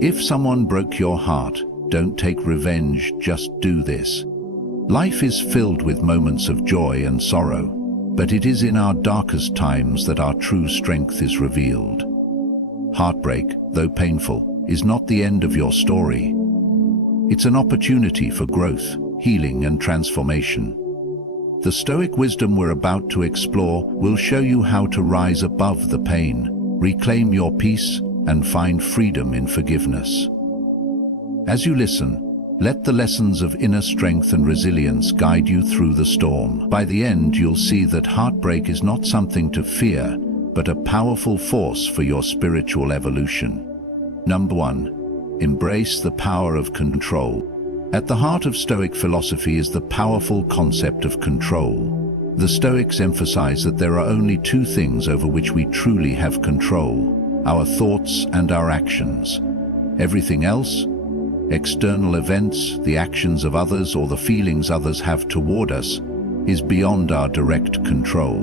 If someone broke your heart, don't take revenge, just do this. Life is filled with moments of joy and sorrow, but it is in our darkest times that our true strength is revealed. Heartbreak, though painful, is not the end of your story. It's an opportunity for growth, healing, and transformation. The Stoic wisdom we're about to explore will show you how to rise above the pain, reclaim your peace, and find freedom in forgiveness. As you listen, let the lessons of inner strength and resilience guide you through the storm. By the end, you'll see that heartbreak is not something to fear, but a powerful force for your spiritual evolution. Number 1. Embrace the power of control. At the heart of Stoic philosophy is the powerful concept of control. The Stoics emphasize that there are only two things over which we truly have control: our thoughts and our actions. Everything else, external events, the actions of others, or the feelings others have toward us, is beyond our direct control.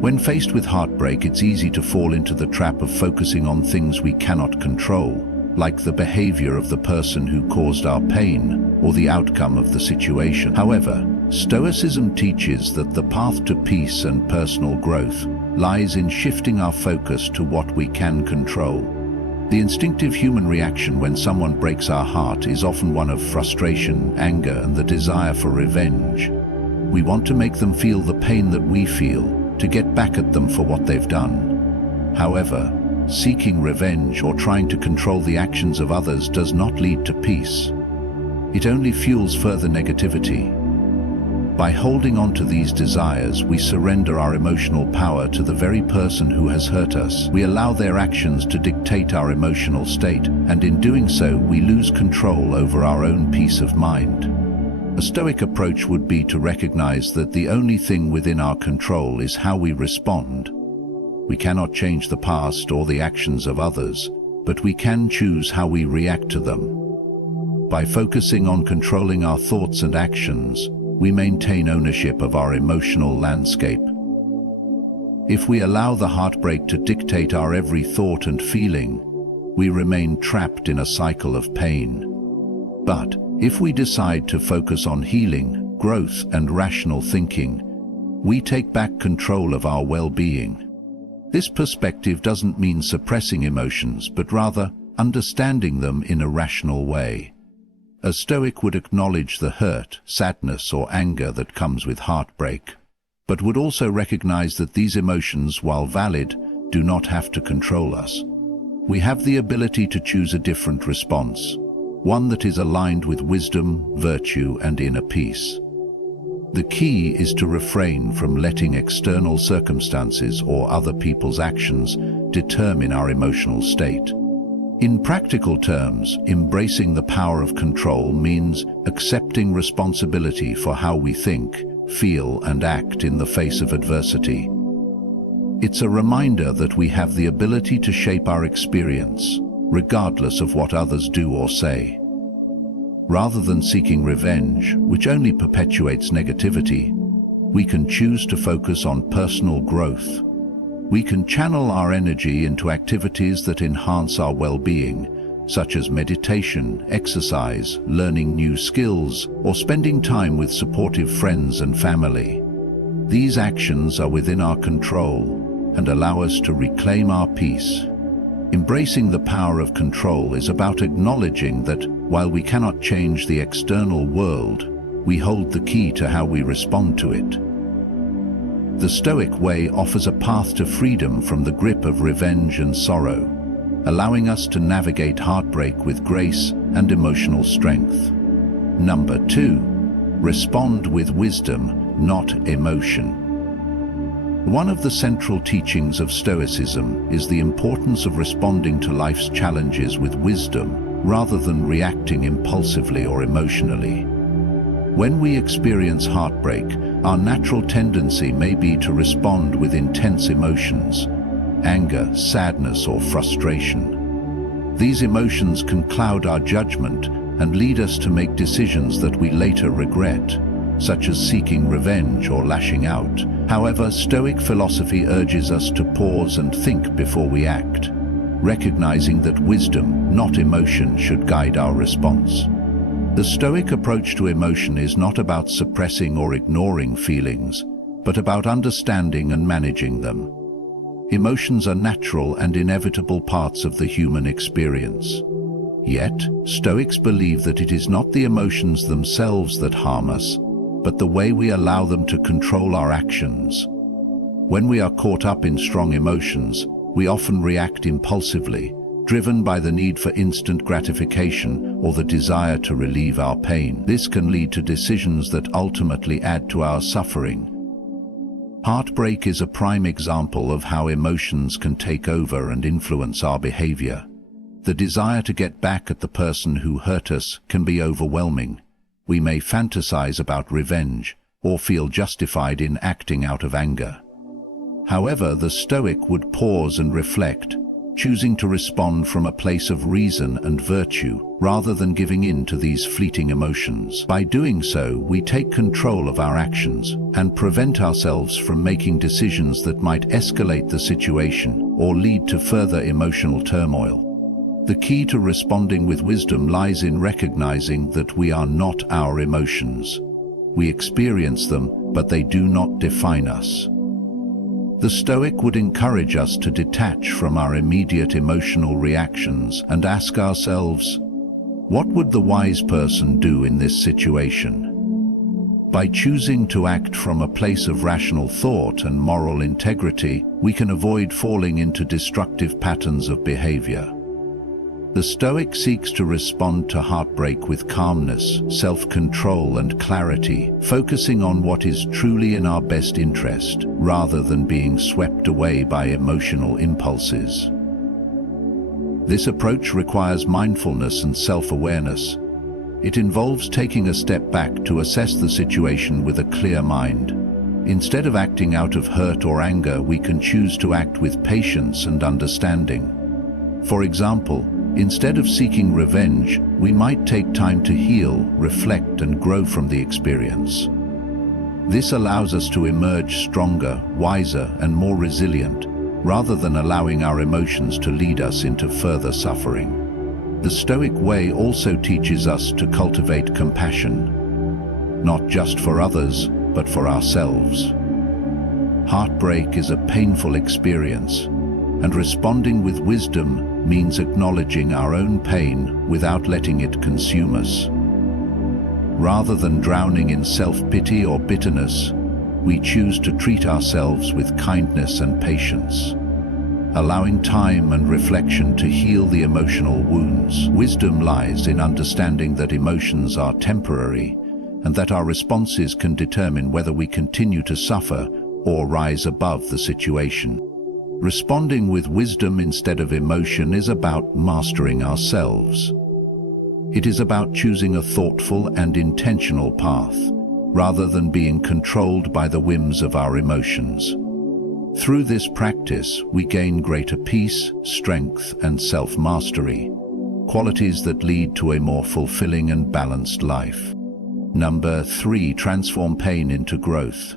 When faced with heartbreak, it's easy to fall into the trap of focusing on things we cannot control, like the behavior of the person who caused our pain or the outcome of the situation. However, Stoicism teaches that the path to peace and personal growth lies in shifting our focus to what we can control. The instinctive human reaction when someone breaks our heart is often one of frustration, anger, and the desire for revenge. We want to make them feel the pain that we feel, to get back at them for what they've done. However, seeking revenge or trying to control the actions of others does not lead to peace. It only fuels further negativity. By holding on to these desires, we surrender our emotional power to the very person who has hurt us. We allow their actions to dictate our emotional state, and in doing so, we lose control over our own peace of mind. A Stoic approach would be to recognize that the only thing within our control is how we respond. We cannot change the past or the actions of others, but we can choose how we react to them. By focusing on controlling our thoughts and actions, we maintain ownership of our emotional landscape. If we allow the heartbreak to dictate our every thought and feeling, we remain trapped in a cycle of pain. But if we decide to focus on healing, growth, and rational thinking, we take back control of our well-being. This perspective doesn't mean suppressing emotions, but rather understanding them in a rational way. A Stoic would acknowledge the hurt, sadness, or anger that comes with heartbreak, but would also recognize that these emotions, while valid, do not have to control us. We have the ability to choose a different response, one that is aligned with wisdom, virtue, and inner peace. The key is to refrain from letting external circumstances or other people's actions determine our emotional state. In practical terms, embracing the power of control means accepting responsibility for how we think, feel, and act in the face of adversity. It's a reminder that we have the ability to shape our experience, regardless of what others do or say. Rather than seeking revenge, which only perpetuates negativity, we can choose to focus on personal growth. We can channel our energy into activities that enhance our well-being, such as meditation, exercise, learning new skills, or spending time with supportive friends and family. These actions are within our control and allow us to reclaim our peace. Embracing the power of control is about acknowledging that, while we cannot change the external world, we hold the key to how we respond to it. The Stoic way offers a path to freedom from the grip of revenge and sorrow, allowing us to navigate heartbreak with grace and emotional strength. Number 2. Respond with wisdom, not emotion. One of the central teachings of Stoicism is the importance of responding to life's challenges with wisdom, rather than reacting impulsively or emotionally. When we experience heartbreak, our natural tendency may be to respond with intense emotions, anger, sadness, or frustration. These emotions can cloud our judgment and lead us to make decisions that we later regret, such as seeking revenge or lashing out. However, Stoic philosophy urges us to pause and think before we act. recognizing that wisdom, not emotion, should guide our response. The Stoic approach to emotion is not about suppressing or ignoring feelings, but about understanding and managing them. Emotions are natural and inevitable parts of the human experience. Yet, Stoics believe that it is not the emotions themselves that harm us, but the way we allow them to control our actions. When we are caught up in strong emotions, we often react impulsively, driven by the need for instant gratification or the desire to relieve our pain. This can lead to decisions that ultimately add to our suffering. Heartbreak is a prime example of how emotions can take over and influence our behavior. The desire to get back at the person who hurt us can be overwhelming. We may fantasize about revenge or feel justified in acting out of anger. However, the Stoic would pause and reflect, choosing to respond from a place of reason and virtue rather than giving in to these fleeting emotions. By doing so, we take control of our actions and prevent ourselves from making decisions that might escalate the situation or lead to further emotional turmoil. The key to responding with wisdom lies in recognizing that we are not our emotions. We experience them, but they do not define us. The Stoic would encourage us to detach from our immediate emotional reactions and ask ourselves, what would the wise person do in this situation? By choosing to act from a place of rational thought and moral integrity, we can avoid falling into destructive patterns of behavior. The Stoic seeks to respond to heartbreak with calmness, self-control and clarity, focusing on what is truly in our best interest, rather than being swept away by emotional impulses. This approach requires mindfulness and self-awareness. It involves taking a step back to assess the situation with a clear mind. Instead of acting out of hurt or anger, we can choose to act with patience and understanding. For example, instead of seeking revenge, we might take time to heal, reflect, and grow from the experience. This allows us to emerge stronger, wiser, and more resilient, rather than allowing our emotions to lead us into further suffering. The Stoic way also teaches us to cultivate compassion, not just for others, but for ourselves. Heartbreak is a painful experience, and responding with wisdom means acknowledging our own pain without letting it consume us. Rather than drowning in self-pity or bitterness, we choose to treat ourselves with kindness and patience, allowing time and reflection to heal the emotional wounds. Wisdom lies in understanding that emotions are temporary and that our responses can determine whether we continue to suffer or rise above the situation. Responding with wisdom instead of emotion is about mastering ourselves. It is about choosing a thoughtful and intentional path, rather than being controlled by the whims of our emotions. Through this practice, we gain greater peace, strength, and self-mastery, qualities that lead to a more fulfilling and balanced life. Number 3, transform pain into growth.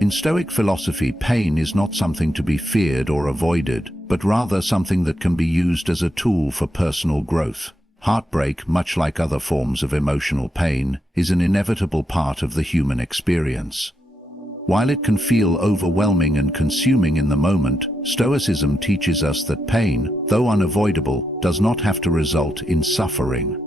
In Stoic philosophy, pain is not something to be feared or avoided, but rather something that can be used as a tool for personal growth. Heartbreak, much like other forms of emotional pain, is an inevitable part of the human experience. While it can feel overwhelming and consuming in the moment, Stoicism teaches us that pain, though unavoidable, does not have to result in suffering.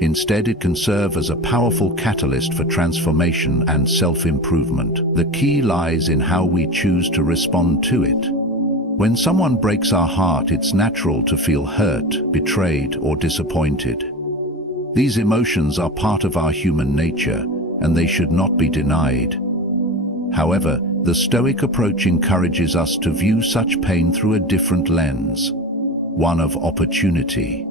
Instead, it can serve as a powerful catalyst for transformation and self-improvement. The key lies in how we choose to respond to it. When someone breaks our heart, it's natural to feel hurt, betrayed, or disappointed. These emotions are part of our human nature, and they should not be denied. However, the Stoic approach encourages us to view such pain through a different lens, one of opportunity.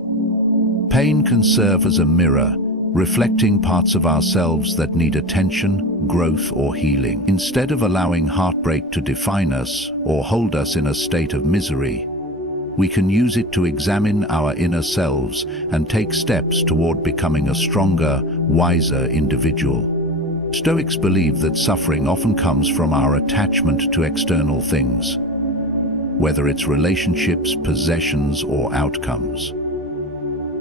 Pain can serve as a mirror, reflecting parts of ourselves that need attention, growth, or healing. Instead of allowing heartbreak to define us or hold us in a state of misery, we can use it to examine our inner selves and take steps toward becoming a stronger, wiser individual. Stoics believe that suffering often comes from our attachment to external things. whether it's relationships, possessions, or outcomes.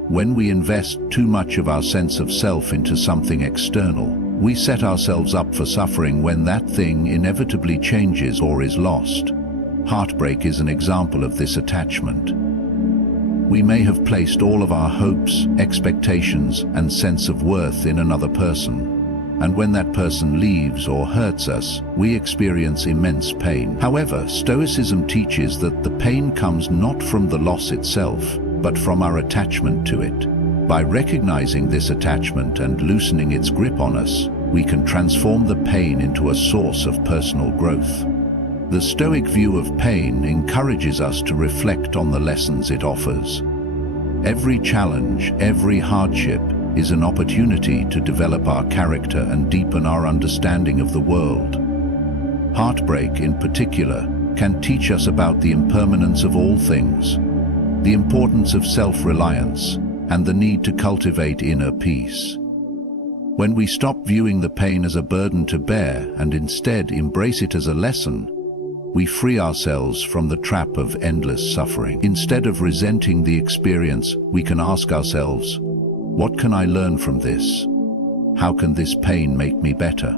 When we invest too much of our sense of self into something external, we set ourselves up for suffering when that thing inevitably changes or is lost. Heartbreak is an example of this attachment. We may have placed all of our hopes, expectations, and sense of worth in another person. And when that person leaves or hurts us, we experience immense pain. However, Stoicism teaches that the pain comes not from the loss itself, but from our attachment to it. By recognizing this attachment and loosening its grip on us, we can transform the pain into a source of personal growth. The Stoic view of pain encourages us to reflect on the lessons it offers. Every challenge, every hardship, is an opportunity to develop our character and deepen our understanding of the world. Heartbreak, in particular, can teach us about the impermanence of all things, the importance of self-reliance, and the need to cultivate inner peace. When we stop viewing the pain as a burden to bear and instead embrace it as a lesson, we free ourselves from the trap of endless suffering. Instead of resenting the experience, we can ask ourselves, what can I learn from this? How can this pain make me better?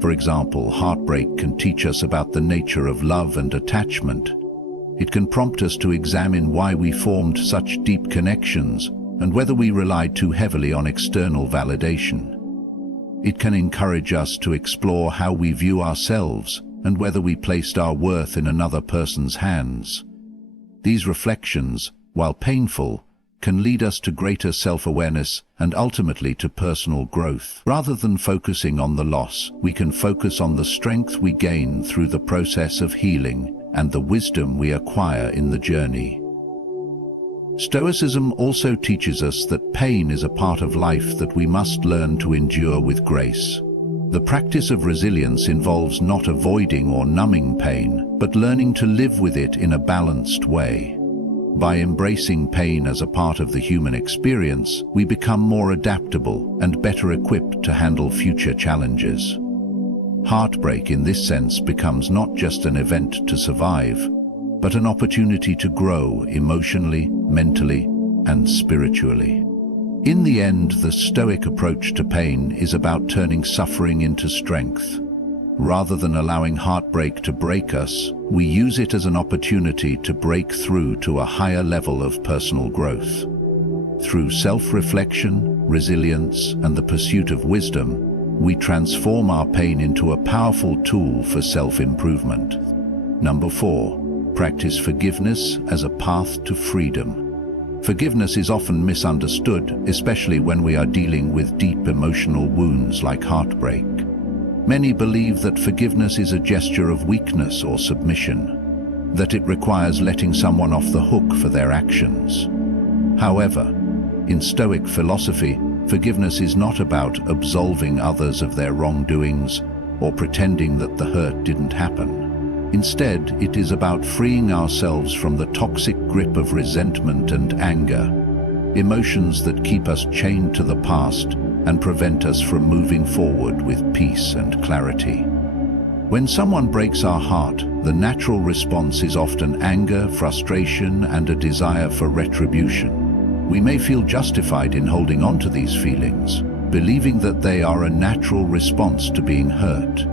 For example, heartbreak can teach us about the nature of love and attachment. It can prompt us to examine why we formed such deep connections and whether we relied too heavily on external validation. It can encourage us to explore how we view ourselves and whether we placed our worth in another person's hands. These reflections, while painful, can lead us to greater self-awareness and ultimately to personal growth. Rather than focusing on the loss, we can focus on the strength we gain through the process of healing and the wisdom we acquire in the journey. Stoicism also teaches us that pain is a part of life that we must learn to endure with grace. The practice of resilience involves not avoiding or numbing pain, but learning to live with it in a balanced way. By embracing pain as a part of the human experience, we become more adaptable and better equipped to handle future challenges. Heartbreak in this sense becomes not just an event to survive, but an opportunity to grow emotionally, mentally, and spiritually. In the end, the Stoic approach to pain is about turning suffering into strength. Rather than allowing heartbreak to break us, we use it as an opportunity to break through to a higher level of personal growth. Through self-reflection, resilience, and the pursuit of wisdom, we transform our pain into a powerful tool for self-improvement. Number 4, practice forgiveness as a path to freedom. Forgiveness is often misunderstood, especially when we are dealing with deep emotional wounds like heartbreak. Many believe that forgiveness is a gesture of weakness or submission, that it requires letting someone off the hook for their actions. However, in Stoic philosophy, forgiveness is not about absolving others of their wrongdoings or pretending that the hurt didn't happen. Instead, it is about freeing ourselves from the toxic grip of resentment and anger, emotions that keep us chained to the past and prevent us from moving forward with peace and clarity. When someone breaks our heart, the natural response is often anger, frustration, and a desire for retribution. We may feel justified in holding on to these feelings, believing that they are a natural response to being hurt.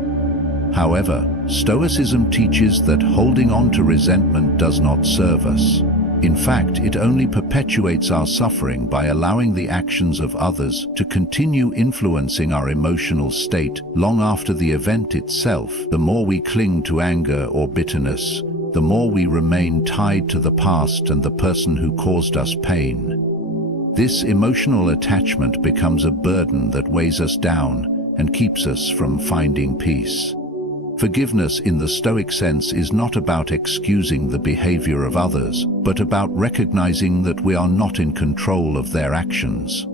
However, Stoicism teaches that holding on to resentment does not serve us. In fact, it only perpetuates our suffering by allowing the actions of others to continue influencing our emotional state long after the event itself. The more we cling to anger or bitterness, the more we remain tied to the past and the person who caused us pain. This emotional attachment becomes a burden that weighs us down and keeps us from finding peace. Forgiveness in the Stoic sense is not about excusing the behavior of others, but about recognizing that we are not in control of their actions.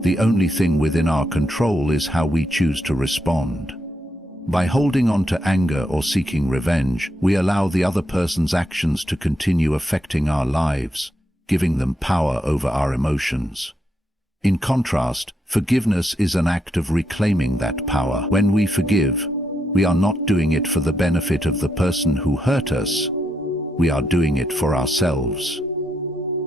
The only thing within our control is how we choose to respond. By holding on to anger or seeking revenge, we allow the other person's actions to continue affecting our lives, giving them power over our emotions. In contrast, forgiveness is an act of reclaiming that power. When we forgive, we are not doing it for the benefit of the person who hurt us. we are doing it for ourselves.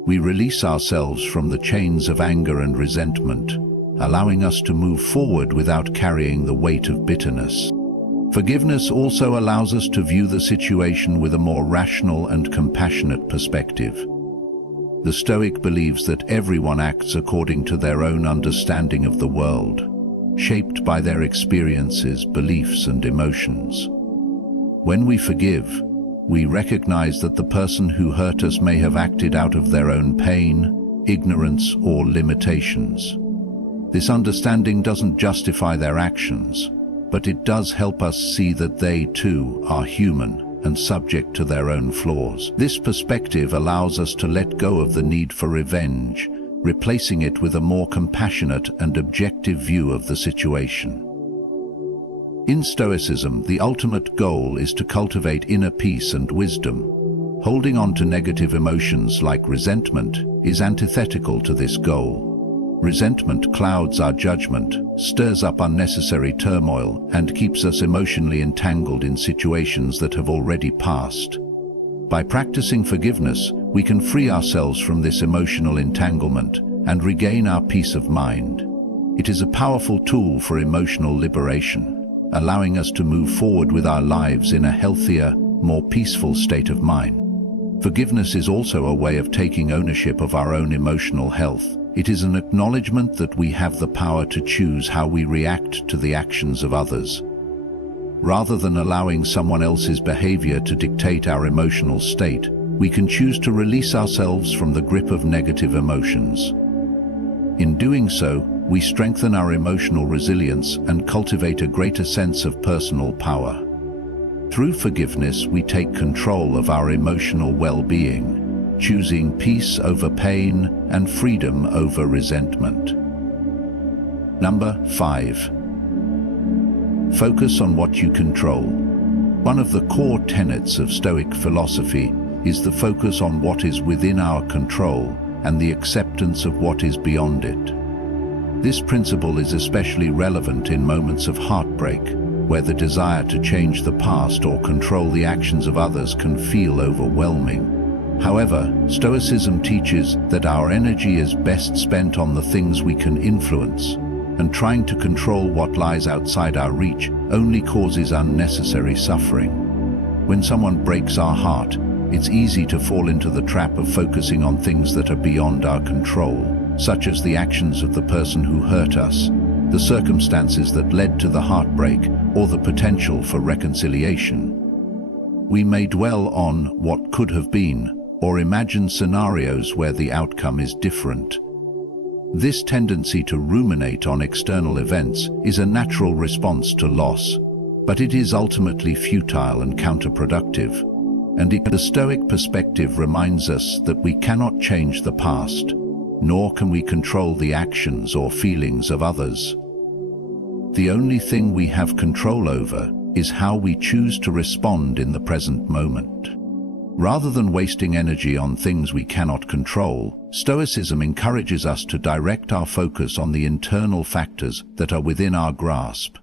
We release ourselves from the chains of anger and resentment, allowing us to move forward without carrying the weight of bitterness. Forgiveness also allows us to view the situation with a more rational and compassionate perspective. The Stoic believes that everyone acts according to their own understanding of the world, shaped by their experiences, beliefs, and emotions. When we forgive, we recognize that the person who hurt us may have acted out of their own pain, ignorance, or limitations. This understanding doesn't justify their actions, but it does help us see that they too are human and subject to their own flaws. This perspective allows us to let go of the need for revenge, replacing it with a more compassionate and objective view of the situation. In Stoicism, the ultimate goal is to cultivate inner peace and wisdom. Holding on to negative emotions like resentment is antithetical to this goal. Resentment clouds our judgment, stirs up unnecessary turmoil, and keeps us emotionally entangled in situations that have already passed. By practicing forgiveness, we can free ourselves from this emotional entanglement and regain our peace of mind. It is a powerful tool for emotional liberation, allowing us to move forward with our lives in a healthier, more peaceful state of mind. Forgiveness is also a way of taking ownership of our own emotional health. It is an acknowledgement that we have the power to choose how we react to the actions of others. Rather than allowing someone else's behavior to dictate our emotional state, we can choose to release ourselves from the grip of negative emotions. In doing so, we strengthen our emotional resilience and cultivate a greater sense of personal power. Through forgiveness, we take control of our emotional well-being, choosing peace over pain and freedom over resentment. Number 5. Focus on what you control. One of the core tenets of Stoic philosophy is the focus on what is within our control and the acceptance of what is beyond it. This principle is especially relevant in moments of heartbreak, where the desire to change the past or control the actions of others can feel overwhelming. However, Stoicism teaches that our energy is best spent on the things we can influence, and trying to control what lies outside our reach only causes unnecessary suffering. When someone breaks our heart, it's easy to fall into the trap of focusing on things that are beyond our control, such as the actions of the person who hurt us, the circumstances that led to the heartbreak, or the potential for reconciliation. We may dwell on what could have been, or imagine scenarios where the outcome is different. This tendency to ruminate on external events is a natural response to loss, but it is ultimately futile and counterproductive. And the Stoic perspective reminds us that we cannot change the past, nor can we control the actions or feelings of others. The only thing we have control over is how we choose to respond in the present moment. Rather than wasting energy on things we cannot control, Stoicism encourages us to direct our focus on the internal factors that are within our grasp.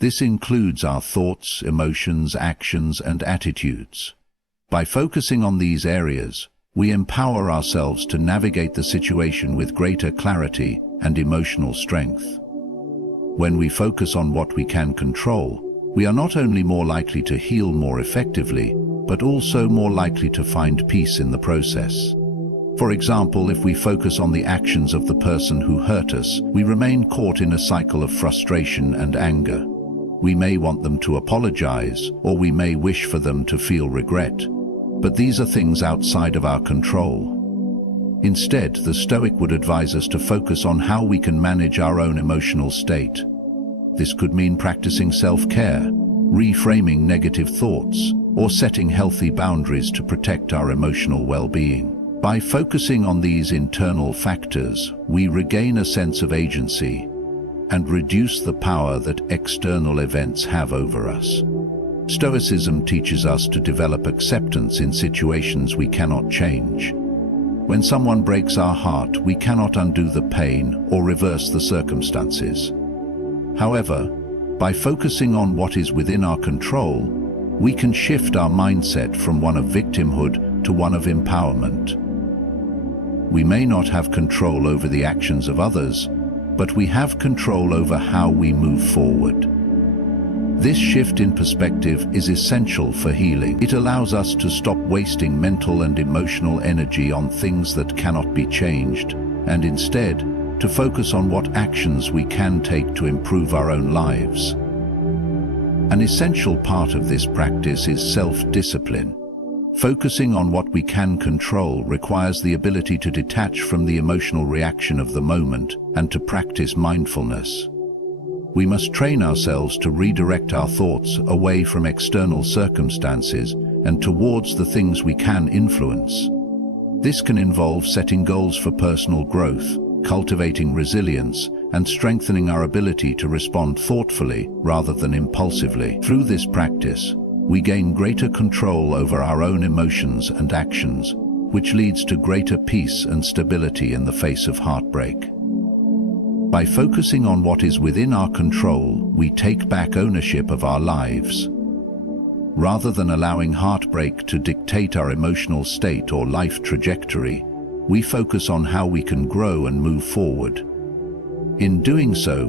This includes our thoughts, emotions, actions, and attitudes. By focusing on these areas, we empower ourselves to navigate the situation with greater clarity and emotional strength. When we focus on what we can control, we are not only more likely to heal more effectively, but also more likely to find peace in the process. For example, if we focus on the actions of the person who hurt us, we remain caught in a cycle of frustration and anger. We may want them to apologize, or we may wish for them to feel regret. But these are things outside of our control. Instead, the Stoic would advise us to focus on how we can manage our own emotional state. This could mean practicing self-care, reframing negative thoughts, or setting healthy boundaries to protect our emotional well-being. By focusing on these internal factors, we regain a sense of agency and reduce the power that external events have over us. Stoicism teaches us to develop acceptance in situations we cannot change. When someone breaks our heart, we cannot undo the pain or reverse the circumstances. However, by focusing on what is within our control, we can shift our mindset from one of victimhood to one of empowerment. We may not have control over the actions of others, but we have control over how we move forward. This shift in perspective is essential for healing. It allows us to stop wasting mental and emotional energy on things that cannot be changed, and instead, to focus on what actions we can take to improve our own lives. An essential part of this practice is self-discipline. Focusing on what we can control requires the ability to detach from the emotional reaction of the moment and to practice mindfulness. We must train ourselves to redirect our thoughts away from external circumstances and towards the things we can influence. This can involve setting goals for personal growth, cultivating resilience, and strengthening our ability to respond thoughtfully rather than impulsively. Through this practice, we gain greater control over our own emotions and actions, which leads to greater peace and stability in the face of heartbreak. By focusing on what is within our control, we take back ownership of our lives. Rather than allowing heartbreak to dictate our emotional state or life trajectory, we focus on how we can grow and move forward. In doing so,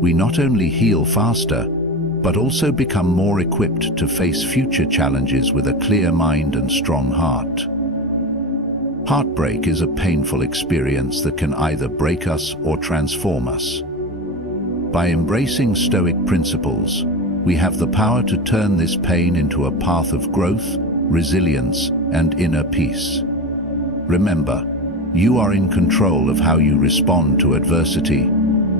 we not only heal faster, but also become more equipped to face future challenges with a clear mind and strong heart. Heartbreak is a painful experience that can either break us or transform us. By embracing Stoic principles, we have the power to turn this pain into a path of growth, resilience, and inner peace. Remember, you are in control of how you respond to adversity,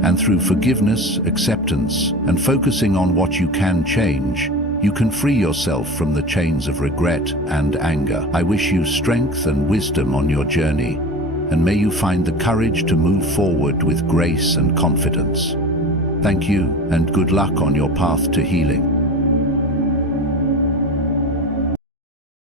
and through forgiveness, acceptance, and focusing on what you can change, you can free yourself from the chains of regret and anger. I wish you strength and wisdom on your journey, and may you find the courage to move forward with grace and confidence. Thank you, and good luck on your path to healing.